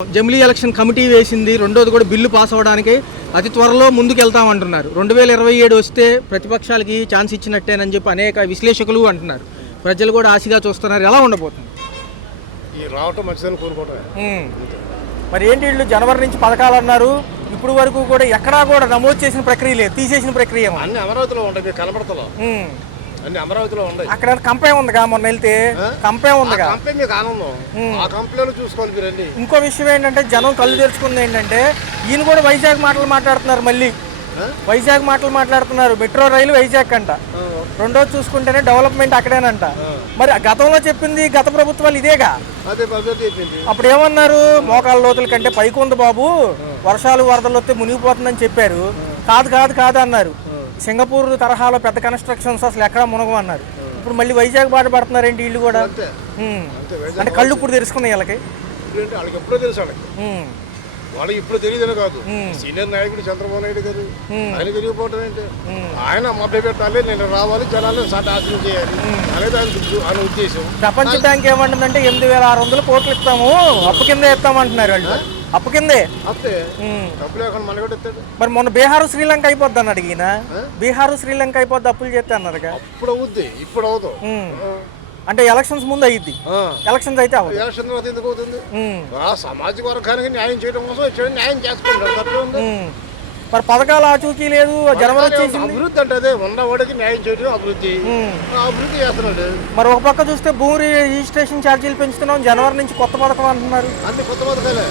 జమిలీ election committee వేసింది, రెండోది కూడా బిల్లు పాస్ అవ్వడానికి అతి త్వరలో ముందుకెళ్తామంటున్నారు. 2027 వస్తే ప్రతిపక్షాలకి ఛాన్స్ ఇచ్చినట్టేనని చెప్పి అనేక విశ్లేషకులు అంటున్నారు. ప్రజలు కూడా ఆశగా చూస్తున్నారు. ఎలా ఉండబోతుంది? ఈ రావటం మంచిదని కోరుకోవటం. మరి ఏంటి వీళ్ళు జనవరి నుంచి పథకాలు అన్నారు, ఇప్పుడు వరకు కూడా ఎక్కడా కూడా నమోదు చేసిన ప్రక్రియ లేదు, తీసేసిన ప్రక్రియ అన్ని అమరావతిలో ఉంటాయి, కనబడతలో అన్ని అమరావతిలో ఉన్నాయి. అక్కడ కంపెనీ ఉందిగా, మొన్న వెళ్తే కంపెనీ ఉందిగా, కంపెనీ మీకు ఆనందం, ఆ కంపెనీలో చూసుకోవాలి మీరు అండి. ఇంకో విషయం ఏంటంటే జనం కళ్ళు తెరుచుకుంది ఏంటంటే ఈయన కూడా వైజాగ్ మాటలు మాట్లాడుతున్నారు, మళ్ళీ వైజాగ్ మాటలు మాట్లాడుతున్నారు. మెట్రో రైలు వైజాగ్ అంట, రెండోది చూసుకుంటేనే డెవలప్మెంట్ అక్కడేనంట. మరి గతంలో చెప్పింది గత ప్రభుత్వాలు ఇదేగా, అప్పుడు ఏమన్నారు, మోకాళ్ళ లోతుల కంటే పైకి ఉంది బాబు, వర్షాలు వరదలు వస్తే మునిగిపోతుందని చెప్పారు. కాదు కాదు కాదు అన్నారు. సింగపూర్ తరహాలో పెద్ద కన్స్ట్రక్షన్స్ అసలు ఎక్కడ మునగమన్నారు. ఇప్పుడు మళ్ళీ వైజాగ్ బాట పడుతున్నారేంటి వీళ్ళు కూడా? అంటే కళ్ళు ఇప్పుడు తెలుసుకున్నాయి వీళ్ళకి. ఎప్పుడో తెలుసు వాళ్ళకి ఇప్పుడు తెలియదని కాదు. సీనియర్ నాయకుడు చంద్రబాబు నాయుడు గారు ఆయన తెలియకపోవటం ఏంటి, ఆయన మభ్య పెట్టాలి, నేను రావాలి, జనాలు ఆశ్రయం చేయాలి అనేది ఆయన ఉద్దేశం. ప్రపంచ బ్యాంక్ ఏమంటుందంటే 8,600 కోట్లు ఇస్తాము, అప్పు కింద ఇస్తామంటున్నారు వాళ్ళు. అప్పు కిందే మరి మొన్న బీహారు శ్రీలంక అయిపోద్ది అన్నాడు ఈయన. బీహారు శ్రీలంక అయిపోద్ది అప్పులు చేస్తే అన్నారు. అప్పుడు అవుద్ది, ఇప్పుడు అవుతాం అంటే ఎలక్షన్స్ ముందు అయ్యిద్ది, ఎలక్షన్స్ అయితే ఎలక్షన్ తర్వాత ఎందుకు అవుతుంది? సామాజిక వర్గానికి న్యాయం చేయడం కోసం వచ్చాడు, న్యాయం చేసుకుంటారు. మరి పథకాలు ఆచూకీ లేదు, జనవరి వచ్చేసింది. అభివృద్ధి అంటే అదే, ఉన్నవాడికి న్యాయం చేయడం అభివృద్ధి, అభివృద్ధి చేస్తున్నాడు. మరి ఒక పక్క చూస్తే భూమి రిజిస్ట్రేషన్ ఛార్జీలు పెంచుతున్నాం, జనవరి నుంచి కొత్త పథకం అంటున్నారు. అన్ని కొత్త పథకాలే,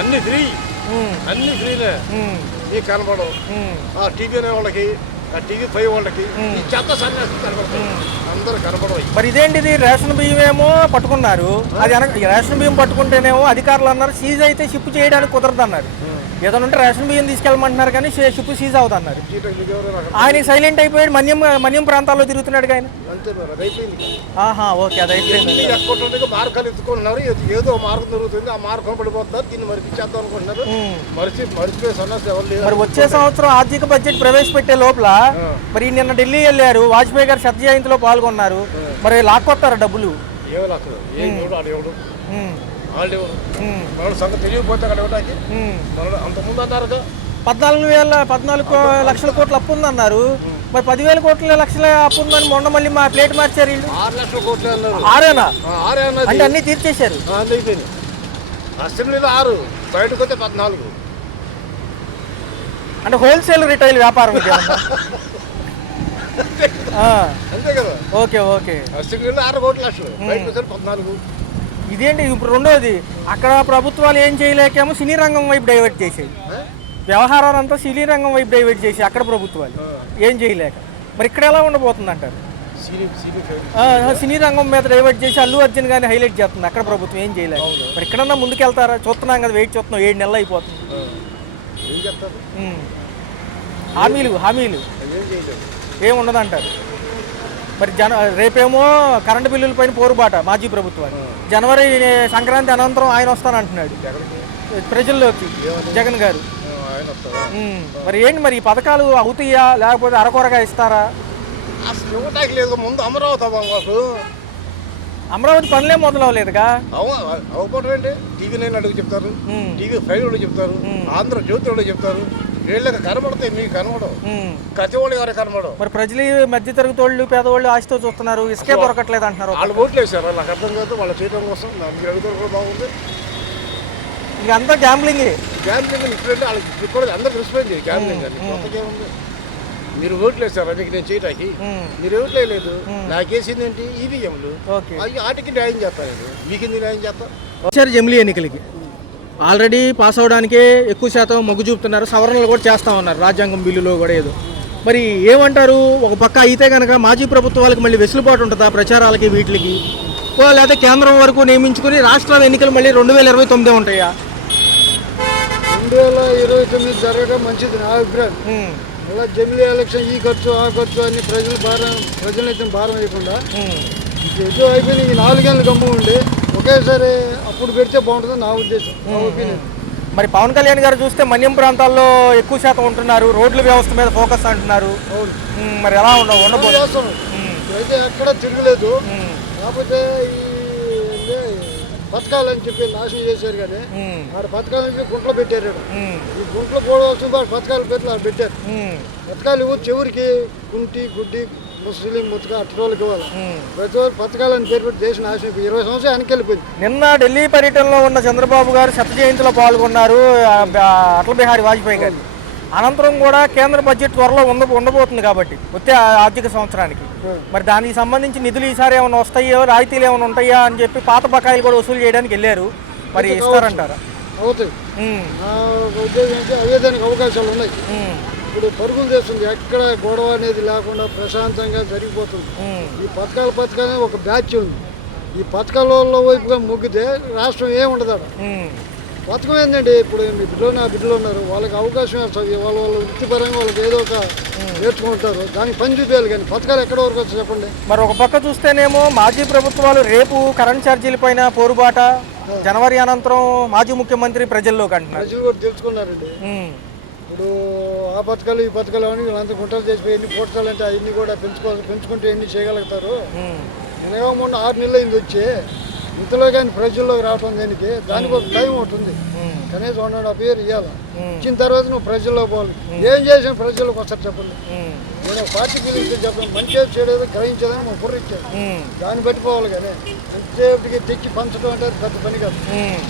అన్ని ఫ్రీ, అన్ని ఫ్రీలే. ఈ కనపడవు టీవీ అనే వాళ్ళకి, టీవీ 5 వాళ్ళకి ఈ చెత్త సన్యాసం కనపడతాయి, అందరూ కనపడవు. మరి ఇదేంటిది, రేషన్ బియ్యం ఏమో పట్టుకున్నారు, అది రేషన్ బియ్యం పట్టుకుంటేనేమో అధికారులు అన్నారు సీజ్ అయితే షిప్ చేయడానికి కుదరదు అన్నారు. ఏదైనా ఉంటే రేషన్ బియ్యం తీసుకెళ్ళమంటున్నారు కానీ షిప్ సీజ్ అవుతుంది అన్నారు. ఆయన సైలెంట్ అయిపోయాడు, మన్యం ప్రాంతాల్లో తిరుగుతున్నాడు ఆయన. ఓకే, అది అయిపోయింది. మార్గాలు ఎత్తుకుంటున్నారు, ఏదో మార్గం జరుగుతుంది, ఆ మార్గం పడిపోతున్నారు, దీన్ని మరిపించేద్దాం అనుకుంటున్నారు. మరిచిపోయే సమస్య ఎవరు లేదు. మరి వచ్చే సంవత్సరం ఆర్థిక బడ్జెట్ ప్రవేశపెట్టే లోపల మరి నిన్న ఢిల్లీ వెళ్ళారు, వాజ్పేయి గారు శత జయంతిలో పాల్గొన్నారు. మరి లాక్కొస్తారా డబ్బులు? ఏమో లాక్కదు, వాళ్ళు సంగతి తెలియకపోతే అక్కడ ఇవ్వడానికి అంతకుముందు అన్నారు 14 లక్షల కోట్ల అప్పు ఉందన్నారు. మరి 10,000 లక్షల అప్పు ఉందని మొన్న మళ్ళీ మా ప్లేట్ మార్చారు వీళ్ళు. 6 లక్షల కోట్లు అన్నారు. ఆరేనా అంటే అన్ని తీర్చేశారు. అసెంబ్లీలో 6, బయటకు వస్తే 14. అంటే హోల్సేల్ రిటైల్ వ్యాపారం అంతే కదా. ఓకే ఓకే, అసెంబ్లీలో 6 కోట్ల లక్షలు, బయటకు వస్తే 14. ఇదేంటి ఇప్పుడు రెండోది, అక్కడ ప్రభుత్వాలు ఏం చేయలేకేమో సినీ రంగం వైపు డైవర్ట్ చేసేది, వ్యవహారాలంతా సినీ రంగం వైపు డైవర్ట్ చేసి అక్కడ ప్రభుత్వాలు ఏం చేయలేక. మరి ఇక్కడ ఎలా ఉండబోతుంది అంటారు? సినీ రంగం మీద డైవర్ట్ చేసి అల్లు అర్జున్ గారిని హైలైట్ చేస్తుంది అక్కడ ప్రభుత్వం, ఏం చేయలేక. మరి ఎక్కడన్నా ముందుకెళ్తారా? చూస్తున్నాం కదా, వెయిట్ చూస్తున్నాం, 7 నెలలు అయిపోతుంది. హామీలు ఏం ఉండదంటారు. మరి రేపేమో కరెంటు బిల్లుల పైన పోరుబాట మాజీ ప్రభుత్వాలు. జనవరి సంక్రాంతి అనంతరం ఆయన వస్తానంటున్నాడు ప్రజల్లోకి, జగన్ గారు. మరి ఏంటి మరి ఈ పథకాలు అవుతాయా లేకపోతే అరకొరగా ఇస్తారా? అసలు లేదు. ముందు అమరావతి పనులే మొదలవలేదుగా. అవ్వకపోవడం ఏంటి? టీవీ 9 అడుగు చెప్తారు, టీవీ 5 వాళ్ళు చెప్తారు, ఆంధ్రజ్యోతి వాళ్ళు చెప్తారు. వీళ్ళకి కనబడతాయి, మీకు కనబడవు, కతివాళ్ళు గారు కనబడవు. మరి ప్రజలు మధ్య తరగతి వాళ్ళు పేదవాళ్ళు ఆశతో చూస్తున్నారు, ఇసుకే దొరకట్లేదు అంటున్నారు. వాళ్ళు ఓట్లు వేసారు, నాకు అర్థం కాదు, వాళ్ళు చేయడం కోసం. మీరు అడుగుతారు కూడా బాగుంది. ఇక అంతా గ్యాంబ్లింగ్ ఇప్పుడంటే వాళ్ళకి కూడా అందరూ తెలిసిపోయింది గ్యాంబ్లింగ్ అని. కొత్తగా ఏముంది? మీరు ఓట్లు వేసారా మీకు నేను చేయటానికి? మీరు ఓట్లు వేయలేదు, నాకేసింది ఏంటి? ఈవీఎంలు వాటికి న్యాయం చేస్తాను, మీకు ఎందుకు న్యాయం చేస్తాను? జమిలీ ఎన్నికలకి ఆల్రెడీ పాస్ అవడానికే ఎక్కువ శాతం మొగ్గు చూపుతున్నారు, సవరణలు కూడా చేస్తామన్నారు రాజ్యాంగం బిల్లులో కూడా ఏదో. మరి ఏమంటారు? ఒక పక్క అయితే కనుక మాజీ ప్రభుత్వాలకు మళ్ళీ వెసులుబాటు ఉంటుందా ప్రచారాలకి వీటికి, లేకపోతే కేంద్రం వరకు నియమించుకుని రాష్ట్రాల ఎన్నికలు మళ్ళీ 2029 ఉంటాయా? 2029 జరగడం మంచిది నా అభిప్రాయం. అలా జమిలీ ఎలక్షన్ ఈ ఖర్చు ఆ ఖర్చు అన్ని ప్రజలైతే భారం వేయకుండా ఎటు అయిపోయిన ఈ 4 ఏళ్ళు గమ్ము ఉండి ఒకేసారి అప్పుడు పెడితే బాగుంటుంది నా ఉద్దేశం, నా ఒపీనియన్. మరి పవన్ కళ్యాణ్ గారు చూస్తే మన్యం ప్రాంతాల్లో ఎక్కువ శాతం ఉంటున్నారు, రోడ్ల వ్యవస్థ మీద ఫోకస్ అంటున్నారు. మరి ఎలా ఉండబోతుంది? అయితే ఎక్కడ తిరగలేదు, కాకపోతే ఈ పథకాలని చెప్పి నాశనం చేశారు కానీ ఉమ్, ఆడ పథకాలని గుంట్లో పెట్టారు ఈడ. ఉమ్, ఈ గుంట్లో పోవలసిన వాడు పథకాల పేర్లు ఆడ పెట్టారు. ఉమ్, పథకాలు చివరికి కుంటి గుడ్డి ముస్లిం ముతక అట్టోళ్ళకి ఇవ్వాలి. ఉమ్. ప్రతి ఒక్కరు పథకాలని పేరు పెట్టి దేశం నాశనం అయిపోయి 20 సంవత్సరాలు వెనకెళ్ళిపోయింది. నిన్న ఢిల్లీ పర్యటనలో ఉన్న చంద్రబాబు గారు శత జయంతిలో పాల్గొన్నారు, అటల్ బిహారీ వాజ్పేయి గారు. అనంతరం కూడా కేంద్ర బడ్జెట్ త్వరలో ఉండబోతుంది కాబట్టి వచ్చే ఆర్థిక సంవత్సరానికి. మరి దానికి సంబంధించి నిధులు ఈసారి ఏమైనా వస్తాయో, రాయితీలు ఏమైనా ఉంటాయా అని చెప్పి పాత బకాయిలు కూడా వసూలు చేయడానికి వెళ్ళారు. మరి ఇస్తారంటారా? అవుతాయి. ఉమ్, నా ఉద్దేశం అంటే అవేదానికి అవకాశాలు ఉన్నాయి. ఉమ్, ఇప్పుడు పరుగులు చేస్తుంది, ఎక్కడ గొడవ అనేది లేకుండా ప్రశాంతంగా జరిగిపోతుంది. ఉమ్, ఈ పథకాలు ఒక బ్యాచ్ ఉంది. ఈ పథకాల వైపుగా మొగ్గితే రాష్ట్రం ఏముండదు అక్కడ. ఉమ్, పథకం ఏంటంటే ఇప్పుడు మీ బిడ్డలు నా బిడ్డలు ఉన్నారు, వాళ్ళకి అవకాశం ఇస్తుంది. వాళ్ళ వృత్తిపరంగా వాళ్ళకి ఏదో ఒక నేర్చుకుంటారు, దానికి పని చూపించాలి. కానీ పథకాలు ఎక్కడ వరకు వచ్చి చెప్పండి. మరి ఒక పక్క చూస్తేనేమో మాజీ ప్రభుత్వాలు రేపు కరెంట్ ఛార్జీల పైన పోరుబాట, జనవరి అనంతరం మాజీ ముఖ్యమంత్రి ప్రజల్లోకి అంటున్నారు. ప్రజలు కూడా తెలుసుకున్నారండి. ఉమ్, ఇప్పుడు ఆ పథకాలు ఈ పథకాలు అని వీళ్ళంతా గుంటలు చేసిపోయి ఎన్ని పోటాలంటే అవన్నీ కూడా పెంచుకుంటే ఎన్ని చేయగలుగుతారు. ఉమ్, నేనేమో మొన్న 6 నెలలు అయింది వచ్చి, ఇంతలో కానీ ప్రజల్లోకి రావటం దానికి ఒక టైం ఒకటి ఉంది. ఉమ్, కనీసం 1.5 years ఇవ్వాలి. ఉమ్, ఇచ్చిన తర్వాత నువ్వు ప్రజల్లో పోవాలి. ఏం చేసిన ప్రజలకు వస్తారు చెప్పండి. ఉమ్, నేను పార్టీ గురించి చెప్పండి, మంచిగా చేయలేదు గ్రహించేదని మా బుర్ర ఇచ్చారు. ఉమ్, దాన్ని బట్టి పోవాలి. కానీ అంతసేపటికి తెచ్చి పంచడం అంటే అది పెద్ద పని కాదు. ఉమ్,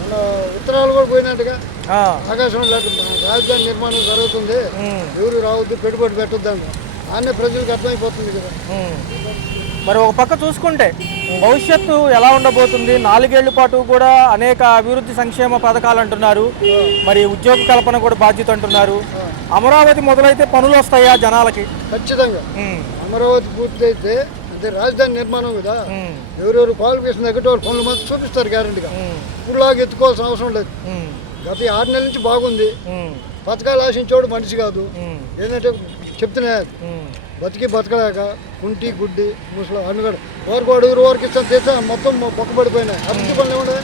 మన ఉత్తరాలు కూడా పోయినట్టుగా ఆ, ఆకాశం లేకుండా రాజధాని నిర్మాణం జరుగుతుంది, ఉమ్, ఎవరు రావద్దు, పెట్టుబడి పెట్టొద్దాన్ని ఆనే ప్రజలకు అర్థమైపోతుంది కదా. ఉమ్. మరి ఒక పక్క చూసుకుంటే భవిష్యత్తు ఎలా ఉండబోతుంది? 4 ఏళ్ల పాటు కూడా అనేక అభివృద్ధి సంక్షేమ పథకాలు అంటున్నారు, మరి ఉద్యోగ కల్పన కూడా బాధ్యత అంటున్నారు. అమరావతి మొదలైతే పనులు వస్తాయా జనాలకి? ఖచ్చితంగా ఉమ్, అమరావతి పూర్తయితే అంటే రాజధాని నిర్మాణం కదా, ఉమ్, ఎవరెవరు క్వాలిఫికేషన్ తగ్గట్టు వాళ్ళు పనులు మాత్రం చూపిస్తారు గ్యారెంటీగా. ఉమ్, ఇప్పుడులాగా ఎత్తుకోవాల్సిన అవసరం లేదు. ఉమ్, గత 6 నెలల నుంచి బాగుంది. ఉమ్, పథకాలు ఆశించేవాడు మనిషి కాదు. ఉమ్, ఏంటంటే చెప్తున్నా, ఉమ్, బతకలేక కుంటి గుడ్డి ముసలి అనుగడ ఎవరికి అడుగురు వరకు ఇస్తాను తెచ్చా మొత్తం పక్కబడిపోయినాయి. అభివృద్ధి పనులు ఏముండే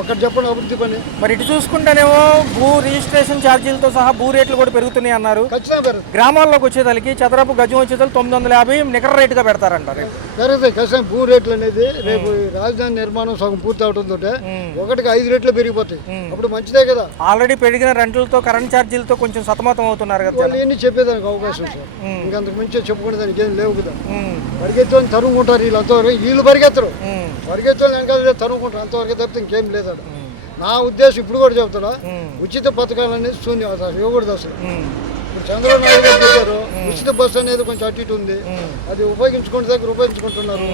ఒకటి చెప్పండి. అభివృద్ధి పని మరి ఇటు చూసుకుంటేనేమో భూ రిజిస్ట్రేషన్ ఛార్జీలతో సహా భూ రేట్లు కూడా పెరుగుతున్నాయి అన్నారు. ఖచ్చితంగా పెరుగుతాయి. గ్రామాల్లోకి వచ్చేదానికి చదరపు గజం వచ్చేదానికి 950 నికర రేటుగా పెడతారంటారు. పెరుగుతాయి ఖచ్చితంగా. భూ రేట్లు అనేది రేపు ఈ రాజధాని నిర్మాణం సగం పూర్తి అవడంతో ఒకటికి 5 రెట్లు పెరిగిపోతాయి. అప్పుడు మంచిదే కదా. ఆల్రెడీ పెరిగిన రెంట్లతో కరెంట్ ఛార్జీలతో కొంచెం సతమతం అవుతున్నారు కదా. వాళ్ళు ఎన్ని చెప్పేదానికి అవకాశం సార్. ఇంకంతకు మించి చెప్పుకునే దానికి ఏం లేవు కదా. ఉమ్, పరిగెత్తుని తరుముకుంటారు వీళ్ళంతా. వీళ్ళు పరిగెత్తరు, ఉమ్, పరిగెత్తుని వెనకాల తరుముకుంటారు. అంతవరకు తప్పితే ఇంకేం లేదు. నా ఉద్దేశం ఇప్పుడు కూడా చెప్తాడా, ఉమ్, ఉచిత పథకాలు అనేది శూన్యం అసలు ఇవ్వకూడదు అసలు. ఉమ్, ఇప్పుడు చంద్రబాబు నాయుడు గారు చెప్పారు ఉచిత బస్సు అనేది కొంచెం అటు ఇటు ఉంది, ఉమ్, అది ఉపయోగించుకుంటున్నారు.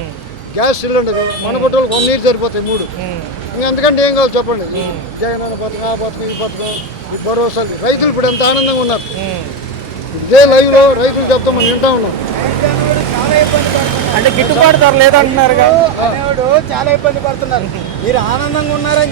గ్యాస్ సిలిండర్ మన బట్టలకు 1 year సరిపోతాయి 3. ఉమ్, ఇంకా అంతకంటే ఏం కావాలి చెప్పండి. జగన్ అన్న పథకం, ఆ పథకం, ఈ పథకం, ఈ భరోసాలు. రైతులు ఇప్పుడు ఎంత ఆనందంగా ఉన్నారు. ఉమ్. ఇదే లైవ్లో రైతులు చెప్తాం, మనం వింటా ఉన్నాం. అంటే గిట్టుబాటు ధర లేదంటున్నారుగా. చాలా ఇబ్బంది పడుతున్నారు. మీరు ఆనందంగా ఉన్నారని